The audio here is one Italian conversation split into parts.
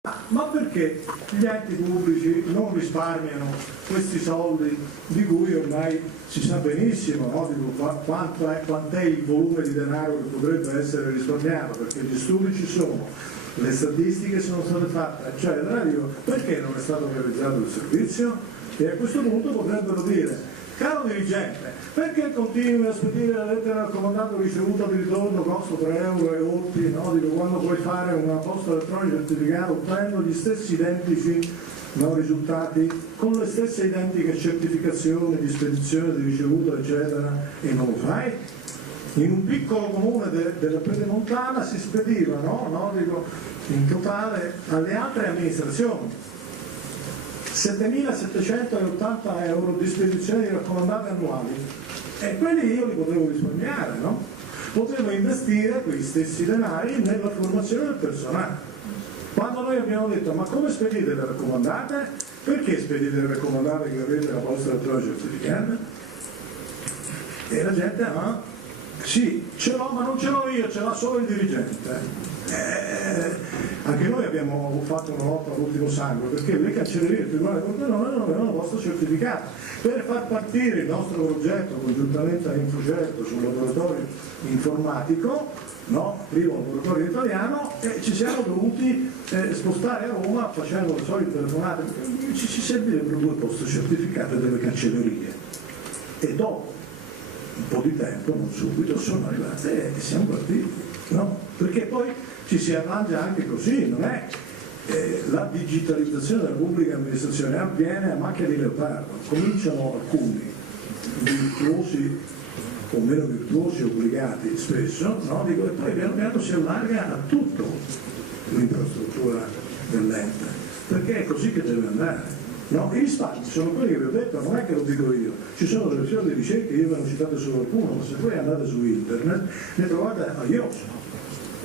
Ma perché gli enti pubblici non risparmiano questi soldi di cui ormai si sa benissimo, no? Quant'è il volume di denaro che potrebbe essere risparmiato, perché gli studi ci sono, le statistiche sono state fatte, eccetera. Dico, perché non è stato realizzato il servizio? E a questo punto potrebbero dire: caro dirigente, perché continui a spedire la lettera al comandato ricevuta di ritorno, costo 3 euro e oltre, no? Dico, quando puoi fare una posta elettronica certificata ottenendo gli stessi identici, no, risultati, con le stesse identiche certificazioni di spedizione, di ricevuta, eccetera, e non lo fai? In un piccolo comune della Pedemontana si spediva, no? Dico, in totale alle altre amministrazioni 7.780 euro di spedizione di raccomandate annuali, e quelli io li potevo risparmiare, no? Potevo investire quei stessi denari nella formazione del personale. Quando noi abbiamo detto: ma come spedite le raccomandate? Perché spedite le raccomandate che avete la posta elettronica certificata? E la gente: ah, sì, ce l'ho, ma non ce l'ho io, ce l'ha solo il dirigente. Anche noi abbiamo fatto una lotta all'ultimo sangue, perché le cancellerie del Tribunale di Pordenone non avevano la posta certificata. Per far partire il nostro progetto congiuntamente a Infocerto sul laboratorio informatico, no? Primo laboratorio italiano, ci siamo dovuti spostare a Roma facendo le solite telefonate, perché ci servirebbero 2 poste certificate delle cancellerie, e dopo un po' di tempo, non subito, sono arrivate e siamo partiti, no? Perché poi ci si arrangia anche così, non è la digitalizzazione della pubblica amministrazione avviene a macchia di leopardo. Cominciano alcuni virtuosi o meno virtuosi, obbligati spesso, no? Dico, e poi piano piano si allarga a tutto l'infrastruttura dell'ente, perché è così che deve andare. No? I risparmi sono quelli che vi ho detto, non è che lo dico io, ci sono delle fior di ricerche, io ve ne ho citate solo alcune, ma se voi andate su internet ne trovate a ioso,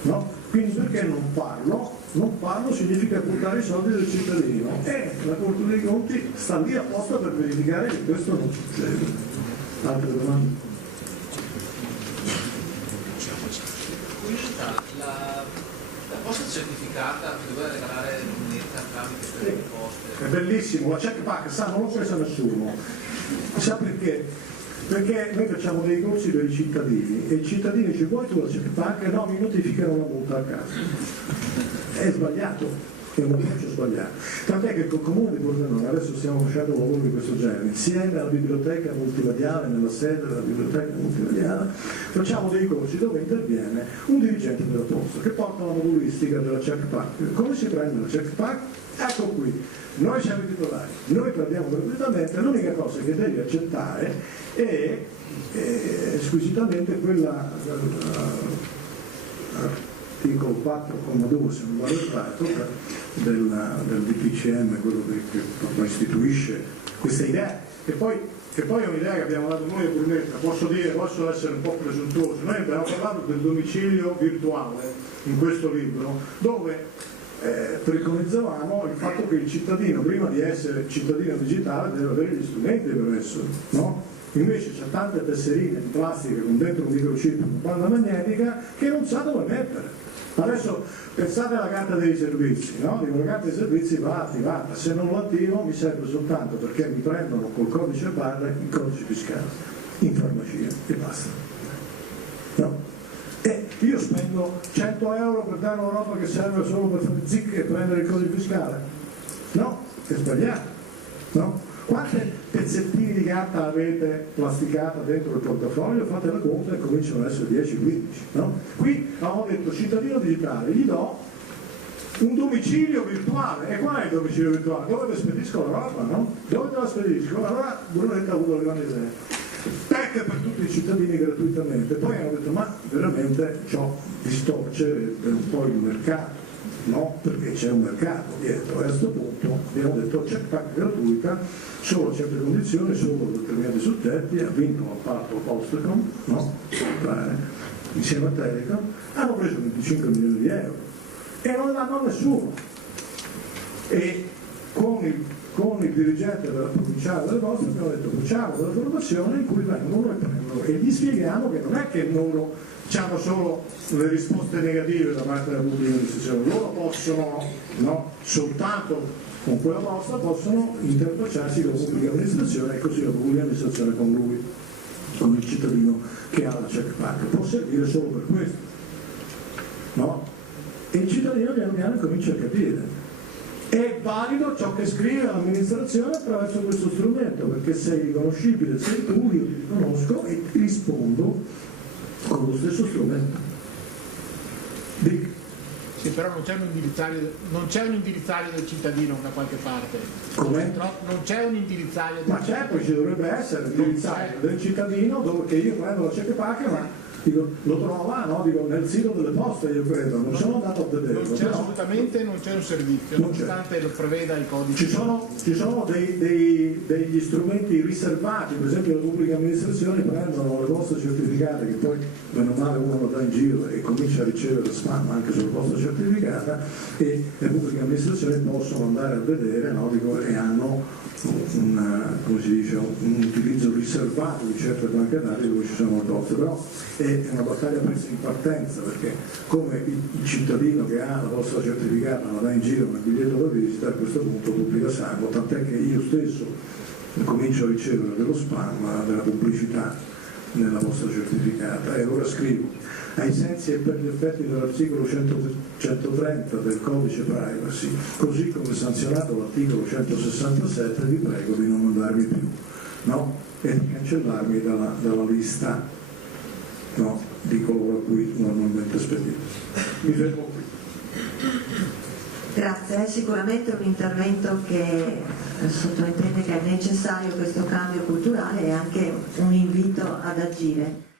no? Quindi perché non parlo? Non parlo significa buttare i soldi del cittadino, e la Corte dei Conti sta lì apposta per verificare che questo non succede. Altre domande? Curiosità, la posta certificata che doveva regalare l'unità tramite quelle poste. È bellissimo, la check pack, sa, non l'ho presa nessuno. Sa perché? Perché noi facciamo dei corsi per i cittadini e i cittadini dicono: vuoi tu la check pack? No, mi notificano una multa a casa. È sbagliato, è un approccio sbagliato. Tant'è che col Comune di Pordenone adesso stiamo facendo un lavoro di questo genere, insieme alla biblioteca multimediale, nella sede della biblioteca multimediale, facciamo dei corsi dove interviene un dirigente della posta che porta la modulistica della check pack. Come si prende la check pack? Ecco qui, noi siamo i titolari, noi prendiamo gratuitamente, l'unica cosa che devi accettare è squisitamente quella articolo 4,2, se non vado errato, del DPCM, quello che istituisce questa idea, che poi è un'idea che abbiamo dato noi a Brunetta. Posso essere un po' presuntuoso, noi abbiamo parlato del domicilio virtuale in questo libro, dove preconizzavamo il fatto che il cittadino, prima di essere cittadino digitale, deve avere gli strumenti per essere, no? Invece c'è tante tesserine in plastica con dentro un microchip, una banda magnetica, che non sa dove mettere. Adesso pensate alla carta dei servizi, no? Dico, la carta dei servizi va attivata, se non l'attivo mi serve soltanto perché mi prendono col codice barra il codice fiscale in farmacia e basta, no? E io spendo 100 euro per dare una roba che serve solo per fare zic e prendere il codice fiscale? No, è sbagliato, no? Quante pezzettini di carta avete plasticata dentro il portafoglio? Fate la conta e cominciano ad essere 10-15, no? Qui avevamo detto cittadino digitale, gli do un domicilio virtuale. E qual è il domicilio virtuale? Dove vi spedisco la roba, no? Dove te la spedisco? Allora Brunetta ha avuto le grandi idee. PEC per tutti i cittadini gratuitamente. Poi hanno detto: ma veramente ciò distorce un po' il mercato, no? Perché c'è un mercato dietro, e a questo punto abbiamo detto: check pack gratuita solo a certe condizioni, solo determinati soggetti. Ha vinto l'appalto Postecom, no? Insieme a Telecom, hanno preso 25 milioni di euro e non le danno a nessuno. E con il dirigente della provinciale delle poste abbiamo detto: facciamo delle formazioni in cui vengono e prendono, e gli spieghiamo che non è che loro hanno solo le risposte negative da parte della pubblica amministrazione, loro possono, no, soltanto con quella posta possono interfacciarsi con la pubblica amministrazione e così la pubblica amministrazione con lui, con il cittadino che ha la check pack, può servire solo per questo, no? E il cittadino piano piano comincia a capire. È valido ciò che scrive l'amministrazione attraverso questo strumento, perché sei riconoscibile, sei tu, io ti riconosco e ti rispondo con lo stesso strumento. Sì, però non c'è un indirizzario del cittadino da qualche parte. Come? Non c'è un indirizzario del Ma certo, ci dovrebbe essere l'indirizzario del cittadino dove che io prendo la check pack, ma dico, lo trova, no? Dico, nel sito delle poste, io credo, non sono andato a vederlo. Non c'è però assolutamente, non c'è un servizio, nonostante lo preveda i codici. Ci sono degli strumenti riservati, per esempio le pubbliche amministrazioni prendono le poste certificate, che poi meno male uno lo dà in giro e comincia a ricevere spam anche sulla posta certificata, e le pubbliche amministrazioni possono andare a vedere, no? Dico, e hanno come si dice, un utilizzo riservato di certe banche dati dove ci sono le poste, però è una battaglia presa in partenza, perché come il cittadino che ha la posta certificata la dà in giro nel biglietto da visita, a questo punto pubblica sangue, tant'è che io stesso comincio a ricevere dello spam, della pubblicità nella posta certificata, e allora scrivo: ai sensi e per gli effetti dell'articolo 130 del codice privacy, così come sanzionato l'articolo 167, vi prego di non mandarmi più, no? E di cancellarmi dalla lista, no, di coloro a cui normalmente spedito. Mi fermo qui. Grazie, è sicuramente un intervento che sottointende che è necessario questo cambio culturale e anche un invito ad agire.